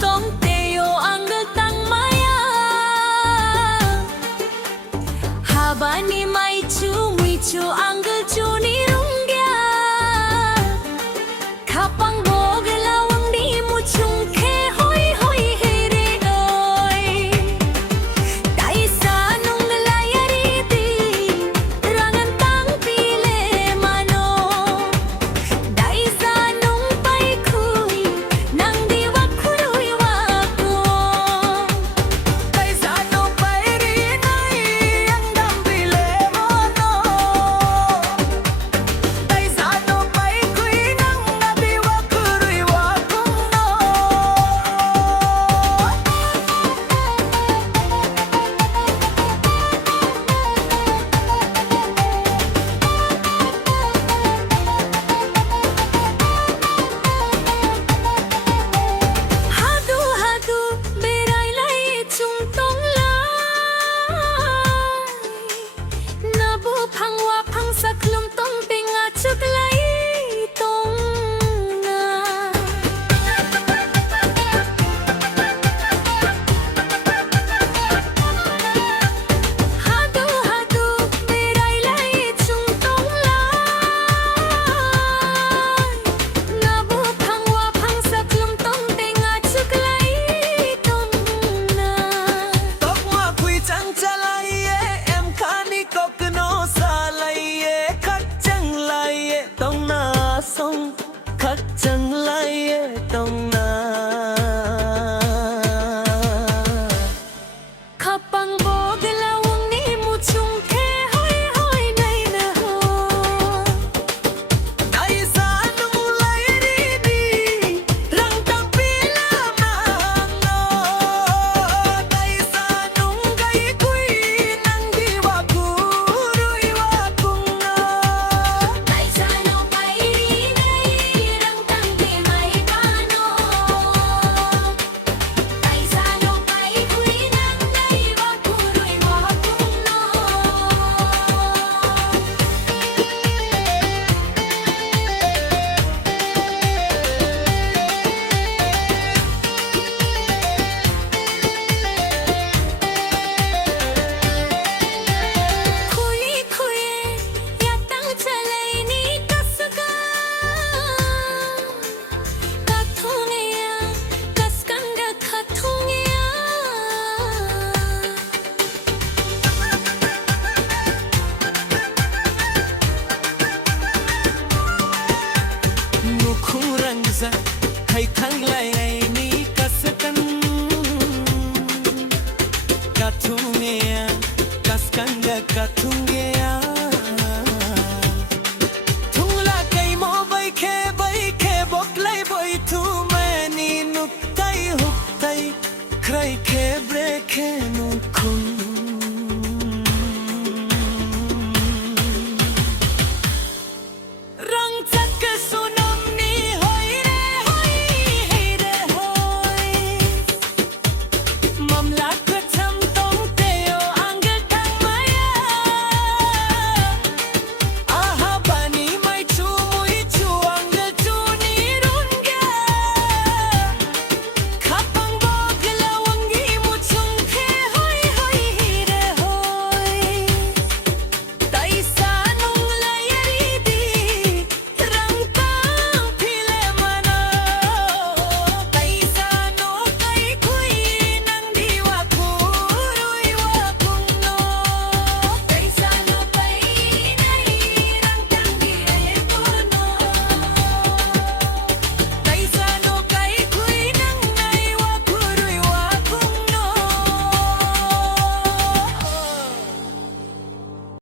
tong teo anggal tang maya habani mai chu mi chu anggal chu ni rungya kapang boglawang di mu chung khe hoi hoi he re oi dai sa nung layari di rangan tang pile mano dai sa nung pai khui nang di wa khurui wa ko dai sa no pai ri nai ang dam pile mono dai sa no pai khui nang na di wa khurui wa kung no hadu hadu berai lai chung tong lai nabu phangwa phang saklum tong pinga chuk lai tong na hadu hadu berai lai chung tong lai nabu phangwa phang saklum tong pinga chuk lai tong na tok ma khui chang chalai ye em khani kok no sa lai ye khak chang lai ye tong na song khak chang lai ye tong na kapang boglawang ni mu chung khe hoi hoi nai na ho dai sa nung lai ri di rang tam pila mang no dai sa nung gai kui nang di wa ku rui wa kung no dai sa no pai ri nai rang tang di mai ka no dai sa no pai khui nang dai wa khu rui wa kung no khui khui ya tang chalai ni kasga kathung ya kaskanga khathung ya nu khung rang za khai khang lai ai ni kaskan kathung ya kaskanga kathung